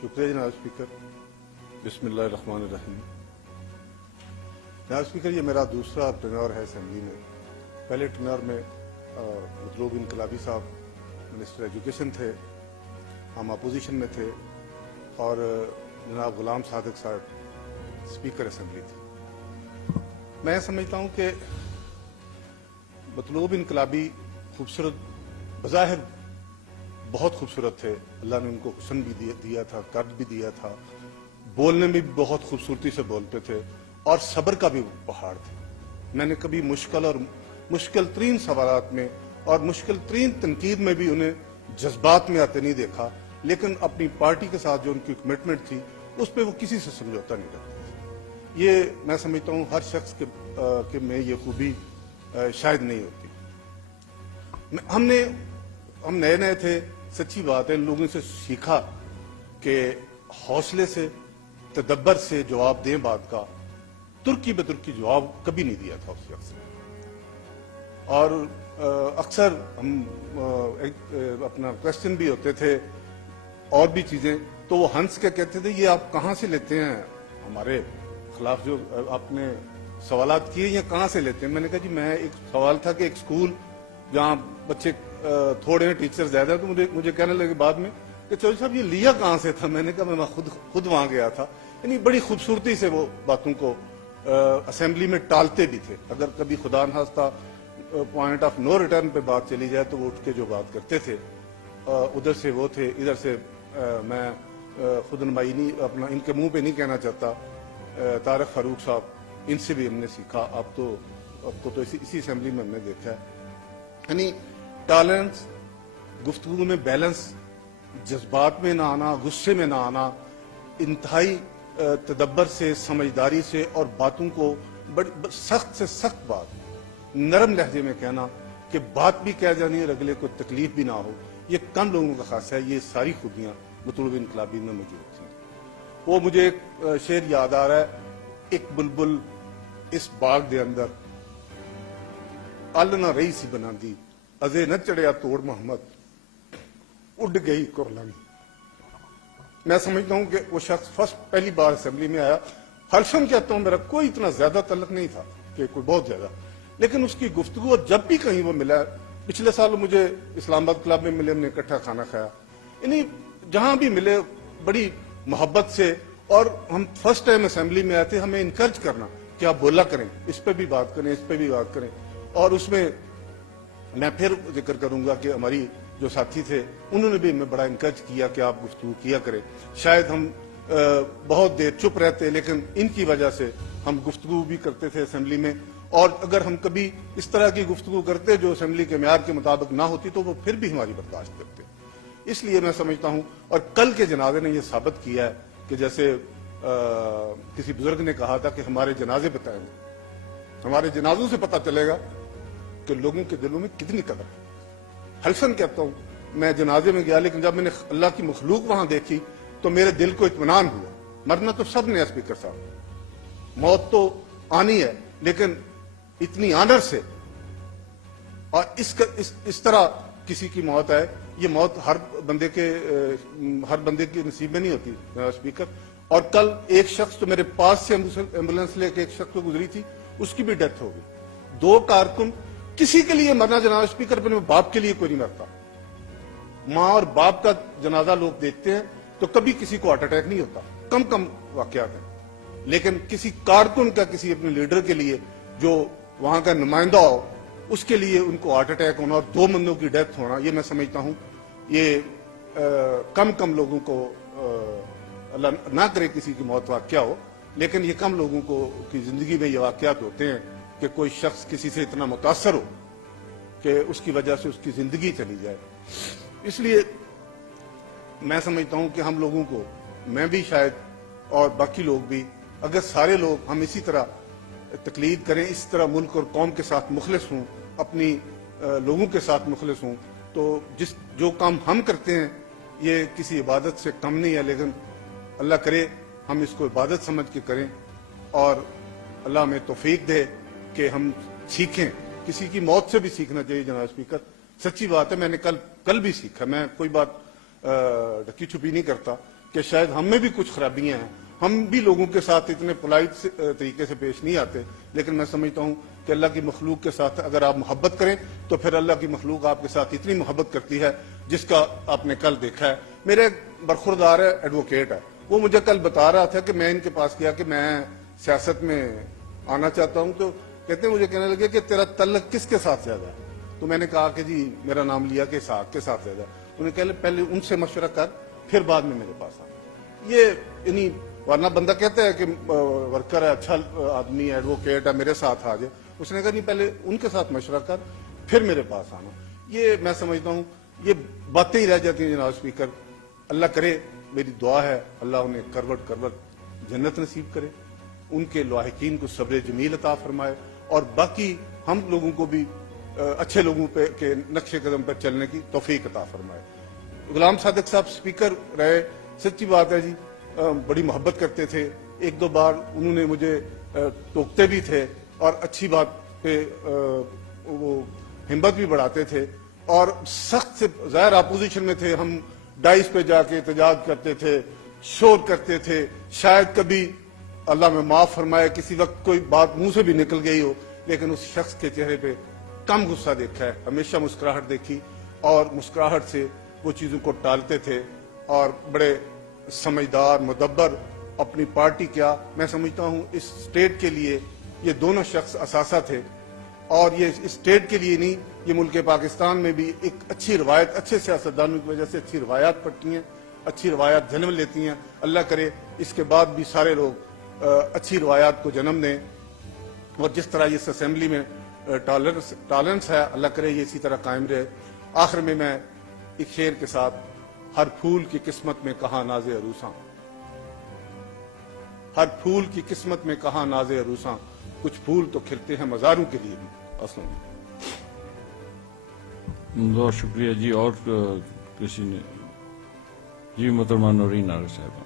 شکریہ جناب اسپیکر. بسم اللہ الرحمن الرحیم. جناب اسپیکر، یہ میرا دوسرا ٹرنور ہے اسمبلی میں. پہلے ٹرنور میں مطلوب انقلابی صاحب منسٹر ایجوکیشن تھے، ہم اپوزیشن میں تھے، اور جناب غلام صادق صاحب اسپیکر اسمبلی تھے. میں سمجھتا ہوں کہ مطلوب انقلابی خوبصورت، بظاہر بہت خوبصورت تھے. اللہ نے ان کو حسن بھی دیا تھا، قد بھی دیا تھا، بولنے میں بھی بہت خوبصورتی سے بولتے تھے، اور صبر کا بھی پہاڑ تھے. میں نے کبھی مشکل ترین سوالات میں اور مشکل ترین تنقید میں بھی انہیں جذبات میں آتے نہیں دیکھا، لیکن اپنی پارٹی کے ساتھ جو ان کی کمٹمنٹ تھی اس پہ وہ کسی سے سمجھوتا نہیں کرتے تھے. یہ میں سمجھتا ہوں ہر شخص کے میں یہ خوبی شاید نہیں ہوتی. ہم نئے تھے، سچی بات ہے، ان لوگوں سے سیکھا کہ حوصلے سے، تدبر سے جواب دیں بات کا. ترکی بے ترکی جواب کبھی نہیں دیا تھا اس شخص نے. اور اکثر ہم اپنا کوشچن بھی ہوتے تھے اور بھی چیزیں، تو وہ ہنس کے کہتے تھے یہ آپ کہاں سے لیتے ہیں، ہمارے خلاف جو آپ نے سوالات کیے یہ کہاں سے لیتے ہیں. میں نے کہا جی میں ایک سوال تھا کہ ایک اسکول جہاں بچے تھوڑے ہیں، ٹیچر زیادہ ہیں، تو مجھے کہنے لگے بعد میں کہ چودھری صاحب یہ لیا کہاں سے تھا. میں نے کہا میں خود وہاں گیا تھا. یعنی بڑی خوبصورتی سے وہ باتوں کو اسمبلی میں ٹالتے بھی تھے. اگر کبھی خدا نخواستہ پوائنٹ آف نو ریٹرن پہ بات چلی جائے تو وہ اٹھ کے جو بات کرتے تھے، ادھر سے وہ تھے، ادھر سے میں خود نمائی نہیں اپنا ان کے منہ پہ نہیں کہنا چاہتا. طارق فاروق صاحب، ان سے بھی ہم نے سیکھا. آپ کو تو اسی اسمبلی میں ہم نے دیکھا ہے. یعنی ٹالرنس، گفتگو میں بیلنس، جذبات میں نہ آنا، غصے میں نہ آنا، انتہائی تدبر سے، سمجھداری سے، اور باتوں کو بڑی سخت سے سخت بات نرم لہجے میں کہنا کہ بات بھی کہہ جانی اور اگلے کو تکلیف بھی نہ ہو. یہ کم لوگوں کا خاصہ ہے. یہ ساری خوبیاں مطلوب انقلابی میں موجود تھیں. وہ مجھے ایک شعر یاد آ رہا ہے، ایک بلبل اس باغ دے اندر ال نہ رہی سی بناندی، ازے نہ چڑھیا توڑ محمد، اڈ گئی کرلنگ. میں سمجھتا ہوں کہ وہ شخص پہلی بار اسمبلی میں آیا. حلفاً کہتا ہوں میرا کوئی اتنا زیادہ تعلق نہیں تھا کہ کوئی بہت زیادہ، لیکن اس کی گفتگو جب بھی کہیں وہ ملا، پچھلے سال مجھے اسلام آباد کلب میں ملے، ہم نے اکٹھا کھانا کھایا. یعنی جہاں بھی ملے بڑی محبت سے، اور ہم فرسٹ ٹائم اسمبلی میں آئے تھے، ہمیں انکرج کرنا کہ آپ بولا کریں، اس پہ بھی بات کریں، اس پہ بھی بات کریں. اور اس میں میں پھر ذکر کروں گا کہ ہماری جو ساتھی تھے انہوں نے بھی ہمیں بڑا انکرج کیا کہ آپ گفتگو کیا کریں. شاید ہم بہت دیر چپ رہتے، لیکن ان کی وجہ سے ہم گفتگو بھی کرتے تھے اسمبلی میں. اور اگر ہم کبھی اس طرح کی گفتگو کرتے جو اسمبلی کے معیار کے مطابق نہ ہوتی تو وہ پھر بھی ہماری برداشت کرتے. اس لیے میں سمجھتا ہوں، اور کل کے جنازے نے یہ ثابت کیا ہے کہ جیسے کسی بزرگ نے کہا تھا کہ ہمارے جنازے بتائیں، ہمارے جنازوں سے پتہ چلے گا کہ لوگوں کے دلوں میں کتنی قدر ہے. حلفاً کہتا ہوں، میں جنازے میں گیا، لیکن جب میں نے اللہ کی مخلوق وہاں دیکھی تو میرے دل کو اطمینان ہوا. مرنا تو سب نے اسپیکر صاحب، موت تو آنی ہے، لیکن اتنی آنر سے، اور اس طرح کسی کی موت آئے. یہ موت ہر بندے کے نصیب میں نہیں ہوتی اسپیکر. اور کل ایک شخص جو میرے پاس سے ایمبولینس لے کے ایک شخص کو گزری تھی، اس کی بھی ڈیتھ ہو گئی. 2 کارکن. کسی کے لیے مرنا جناب اسپیکر، اپنے باپ کے لیے کوئی نہیں مرتا. ماں اور باپ کا جنازہ لوگ دیکھتے ہیں تو کبھی کسی کو ہارٹ اٹیک نہیں ہوتا، کم واقعات ہیں. لیکن کسی کارکن کا، کسی اپنے لیڈر کے لیے جو وہاں کا نمائندہ ہو، اس کے لیے ان کو ہارٹ اٹیک ہونا اور 2 بندوں کی ڈیتھ ہونا، یہ میں سمجھتا ہوں یہ کم لوگوں کو، اللہ نہ کرے کسی کی موت واقعہ ہو، لیکن یہ کم لوگوں کو کی زندگی میں یہ واقعات ہوتے ہیں کہ کوئی شخص کسی سے اتنا متاثر ہو کہ اس کی وجہ سے اس کی زندگی چلی جائے. اس لیے میں سمجھتا ہوں کہ ہم لوگوں کو، میں بھی شاید اور باقی لوگ بھی، اگر سارے لوگ ہم اسی طرح تقلید کریں، اس طرح ملک اور قوم کے ساتھ مخلص ہوں، اپنی لوگوں کے ساتھ مخلص ہوں، تو جو کام ہم کرتے ہیں یہ کسی عبادت سے کم نہیں ہے. لیکن اللہ کرے ہم اس کو عبادت سمجھ کے کریں اور اللہ ہمیں توفیق دے کہ ہم سیکھیں. کسی کی موت سے بھی سیکھنا چاہیے جناب اسپیکر. سچی بات ہے, میں نے کل بھی سیکھا. میں کوئی بات ڈھکی چھپی نہیں کرتا کہ شاید ہم میں بھی کچھ خرابیاں ہیں, ہم بھی لوگوں کے ساتھ اتنے پولائٹ طریقے سے پیش نہیں آتے, لیکن میں سمجھتا ہوں کہ اللہ کی مخلوق کے ساتھ اگر آپ محبت کریں تو پھر اللہ کی مخلوق آپ کے ساتھ اتنی محبت کرتی ہے جس کا آپ نے کل دیکھا ہے. میرے برخوردار ہے, ایڈوکیٹ ہے, وہ مجھے کل بتا رہا تھا کہ میں ان کے پاس گیا کہ میں سیاست میں آنا چاہتا ہوں, تو کہتے ہیں مجھے کہنے لگے کہ تیرا تعلق کس کے ساتھ زیادہ ہے. تو میں نے کہا کہ جی میرا نام لیا کہ اسحاق کے ساتھ زیادہ. انہوں نے کہا پہلے ان سے مشورہ کر پھر بعد میں میرے پاس آ. یہ یعنی ورنہ بندہ کہتا ہے کہ ورکر ہے, اچھا آدمی ہے, ایڈوکیٹ ہے, میرے ساتھ آ جائے. اس نے کہا نہیں پہلے ان کے ساتھ مشورہ کر پھر میرے پاس آنا. یہ میں سمجھتا ہوں یہ باتیں ہی رہ جاتی ہیں جناب اسپیکر. اللہ کرے, میری دعا ہے اللہ انہیں کروٹ جنت نصیب کرے, ان کے لاحقین کو صبر جمیل عطا فرمائے, اور باقی ہم لوگوں کو بھی اچھے لوگوں پہ کے نقش قدم پر چلنے کی توفیق عطا فرمائے. غلام صادق صاحب اسپیکر رہے, سچی بات ہے جی, بڑی محبت کرتے تھے. ایک دو بار انہوں نے مجھے ٹوکتے بھی تھے اور اچھی بات پہ وہ ہمت بھی بڑھاتے تھے, اور سخت سے ظاہر اپوزیشن میں تھے. ہم ڈائس پہ جا کے احتجاج کرتے تھے, شور کرتے تھے. شاید کبھی اللہ میں معاف فرمائے کسی وقت کوئی بات منہ سے بھی نکل گئی ہو, لیکن اس شخص کے چہرے پہ کم غصہ دیکھا ہے, ہمیشہ مسکراہٹ دیکھی, اور مسکراہٹ سے وہ چیزوں کو ٹالتے تھے, اور بڑے سمجھدار مدبر. اپنی پارٹی کیا, میں سمجھتا ہوں اس اسٹیٹ کے لیے یہ دونوں شخص اثاثہ تھے, اور یہ اس اسٹیٹ کے لیے نہیں, یہ ملک پاکستان میں بھی ایک اچھی روایت, اچھے سیاستدانوں کی وجہ سے اچھی روایات پڑتی ہیں, اچھی روایات جنم لیتی ہیں. اللہ کرے اس کے بعد بھی سارے لوگ اچھی روایات کو جنم دیں, اور جس طرح اس اسمبلی میں ٹالرنس ہے, اللہ کرے یہ اسی طرح قائم رہے. آخر میں ایک شعر کے ساتھ, ہر پھول کی قسمت میں کہاں ناز عروساں, ہر پھول کی قسمت میں کہاں ناز عروساں, کچھ پھول تو کھلتے ہیں مزاروں کے لیے بھی. السلام علیکم. بہت شکریہ جی. اور کسی نے؟ جی محترمہ نورین ناگر صاحبہ.